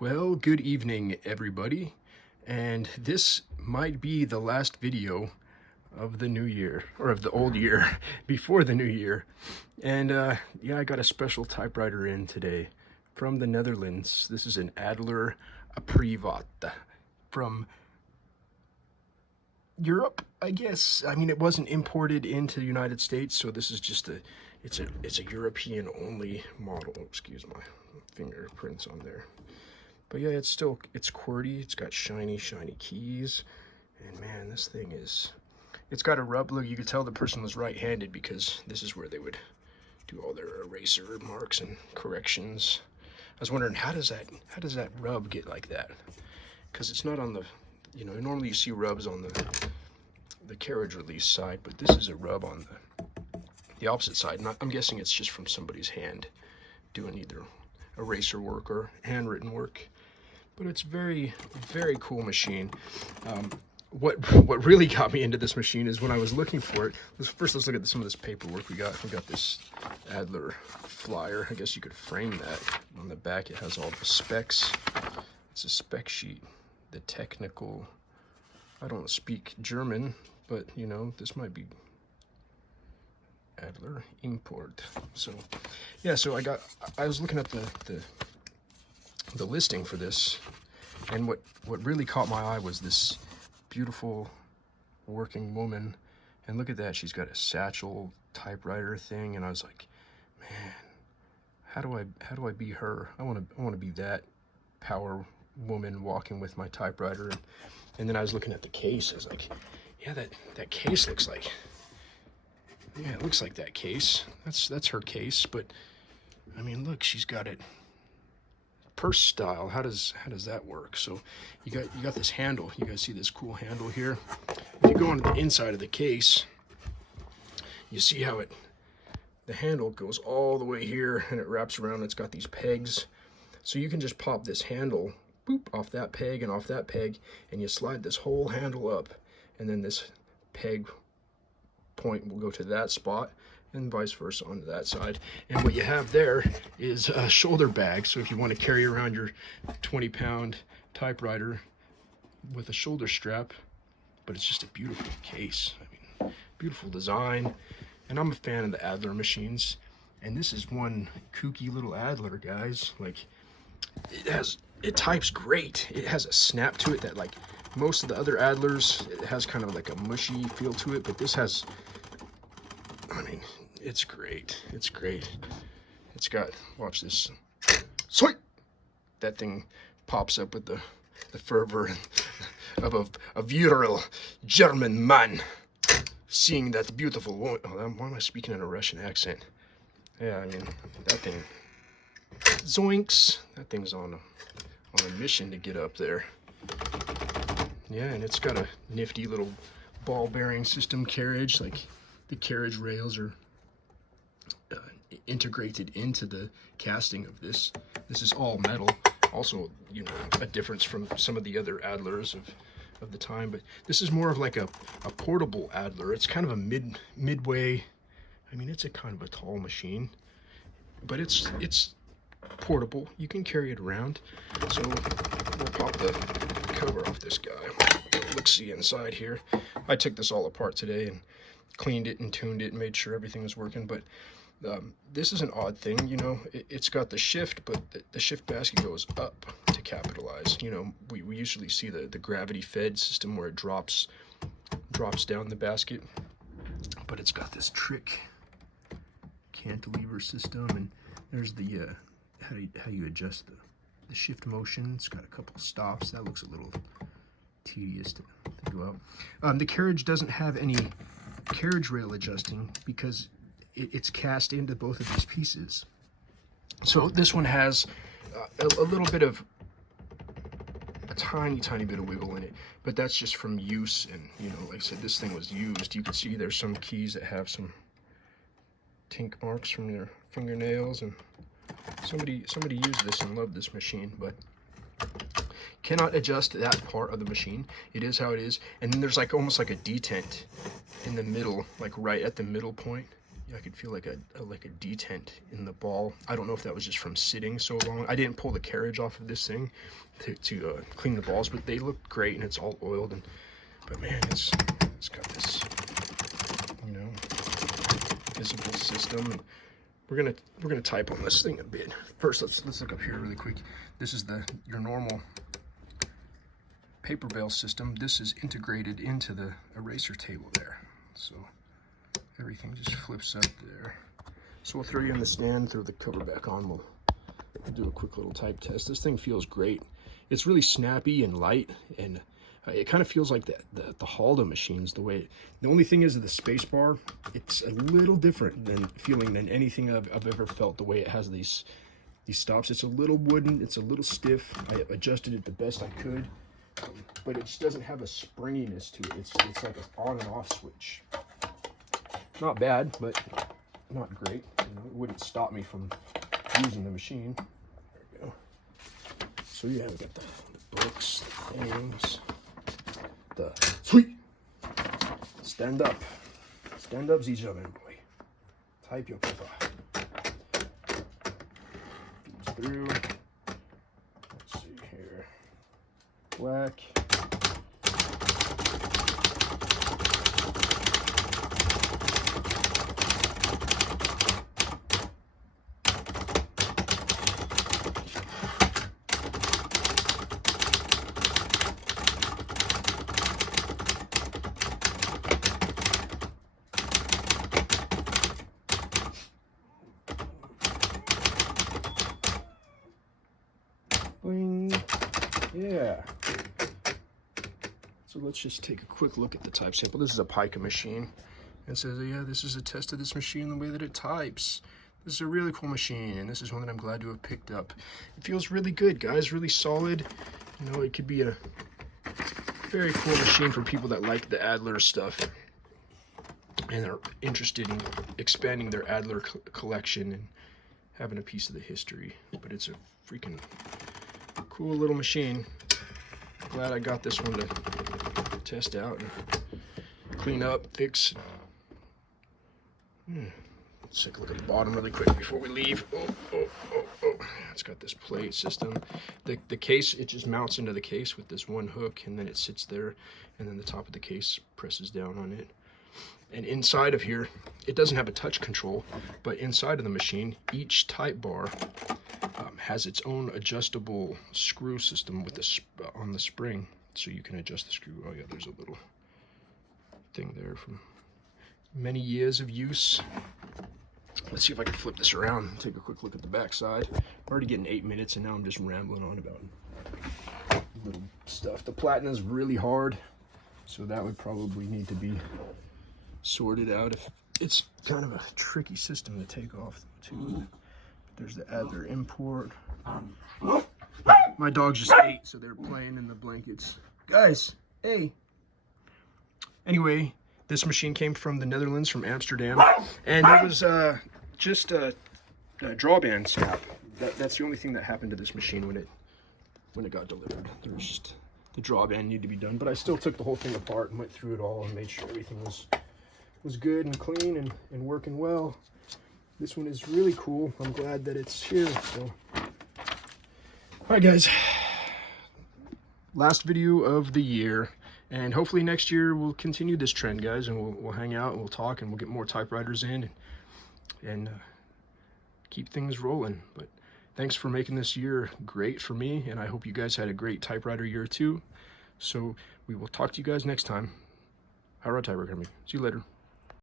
Well, good evening, everybody. And this might be the last video of the new year, or of the old year, before the new year. And yeah, I got a special typewriter in today from the Netherlands. This is an Adler, a Privat from Europe, I guess. I mean, it wasn't imported into the United States, so this is just it's a European only model. Oh, excuse my fingerprints on there. But yeah, it's QWERTY. It's got shiny keys. And man, this thing it's got a rub. Look, you could tell the person was right-handed because this is where they would do all their eraser marks and corrections. I was wondering, how does that rub get like that? Because it's not on the, normally you see rubs on the carriage release side, but this is a rub on the opposite side. And I'm guessing it's just from somebody's hand doing either eraser work or handwritten work. But it's very cool machine. What really got me into this machine is when I was looking for it. First, let's look at some of this paperwork we got. We got this Adler flyer. I guess you could frame that. On the back, it has all the specs. It's a spec sheet. The technical. I don't speak German, but this might be Adler import. So yeah, so I was looking at the listing for this, and what really caught my eye was this beautiful working woman. And look at that, she's got a satchel typewriter thing, and I was like, man, how do I be her? I want to be that power woman walking with my typewriter. And then I was looking at the case. I was like, yeah, that case looks like, yeah, it looks like that case. That's her case. But I mean, look, she's got it purse style. How does that work? So you got this handle. You guys see this cool handle here? If you go on the inside of the case, you see how the handle goes all the way here and it wraps around. It's got these pegs. So you can just pop this handle, boop, off that peg and off that peg, and you slide this whole handle up, and then this peg point will go to that spot, and vice versa onto that side. And what you have there is a shoulder bag. So if you want to carry around your 20-pound typewriter with a shoulder strap, but it's just a beautiful case. I mean, beautiful design. And I'm a fan of the Adler machines. And this is one kooky little Adler, guys. Like, it types great. It has a snap to it that, like, most of the other Adlers, it has kind of like a mushy feel to it, but this has, I mean, it's great. It's great. It's got, watch this. Sweet! That thing pops up with the fervor of a virile German man seeing that beautiful woman. Oh, why am I speaking in a Russian accent? Yeah, I mean, that thing, zoinks. That thing's on a mission to get up there. Yeah, and it's got a nifty little ball bearing system carriage. Like, the carriage rails are integrated into the casting of this. This is all metal. Also, a difference from some of the other Adlers of the time. But this is more of like a portable Adler. It's kind of a midway. I mean, it's a kind of a tall machine, but it's portable. You can carry it around. So we'll pop the cover off this guy. Let's see inside here. I took this all apart today and cleaned it and tuned it and made sure everything was working. But this is an odd thing, it's got the shift, but the shift basket goes up to capitalize. We usually see the gravity fed system where it drops down the basket, but it's got this trick cantilever system, and there's the how you adjust the shift motion. It's got a couple stops. That looks a little tedious to go out. The carriage doesn't have any carriage rail adjusting because it's cast into both of these pieces. So this one has a little bit of a tiny bit of wiggle in it, but that's just from use. And like I said, this thing was used. You can see there's some keys that have some tink marks from their fingernails, and somebody used this and loved this machine, but cannot adjust that part of the machine. It is how it is. And then there's like almost like a detent in the middle, like right at the middle point. Yeah, I could feel like a detent in the ball. I don't know if that was just from sitting so long. I didn't pull the carriage off of this thing to clean the balls, but they look great, and it's all oiled. But man, it's got this, you know, visible system. And we're gonna type on this thing a bit. First, let's look up here really quick. This is your normal paper bale system. This is integrated into the eraser table there, so everything just flips up there. So we'll throw you in the stand, throw the cover back on. We'll do a quick little type test. This thing feels great. It's really snappy and light, and it kind of feels like the Halda machines. The only thing is the space bar, it's a little different than anything I've ever felt. The way it has these stops, it's a little wooden, it's a little stiff. I adjusted it the best I could, but it just doesn't have a springiness to it. It's like an on and off switch. Not bad, but not great. You know, it wouldn't stop me from using the machine. There we go. So yeah, we got the books, the things, the sweet stand up each other, boy. Type your paper. Feeds through. Let's see here. Black. Bling. Yeah. So let's just take a quick look at the type sample. This is a Pica machine. It says, yeah, this is a test of this machine, the way that it types. This is a really cool machine, and this is one that I'm glad to have picked up. It feels really good, guys, really solid. You know, it could be a very cool machine for people that like the Adler stuff and are interested in expanding their Adler collection and having a piece of the history. But it's a freaking cool little machine. Glad I got this one to test out and clean up, fix. Let's take a look at the bottom really quick before we leave. Oh. It's got this plate system. The case, it just mounts into the case with this one hook, and then it sits there, and then the top of the case presses down on it. And inside of here, it doesn't have a touch control, but inside of the machine, each type bar has its own adjustable screw system with on the spring, so you can adjust the screw. Oh yeah, there's a little thing there from many years of use. Let's see if I can flip this around and take a quick look at the back side. I'm already getting 8 minutes, and now I'm just rambling on about little stuff. The platina is really hard, so that would probably need to be sorted out. If it's kind of a tricky system to take off too. There's the Adler import. My dogs just ate, so they're playing in the blankets. Guys, hey. Anyway, this machine came from the Netherlands, from Amsterdam, and it was just a drawband snap. That's the only thing that happened to this machine when it got delivered. There was just the drawband needed to be done, but I still took the whole thing apart and went through it all and made sure everything was good and clean and working well. This one is really cool. I'm glad that it's here. So, all right, guys. Last video of the year, and hopefully next year we'll continue this trend, guys, and we'll hang out and we'll talk and we'll get more typewriters in and keep things rolling. But thanks for making this year great for me, and I hope you guys had a great typewriter year too. So we will talk to you guys next time. Howrah Typewriter Academy. See you later.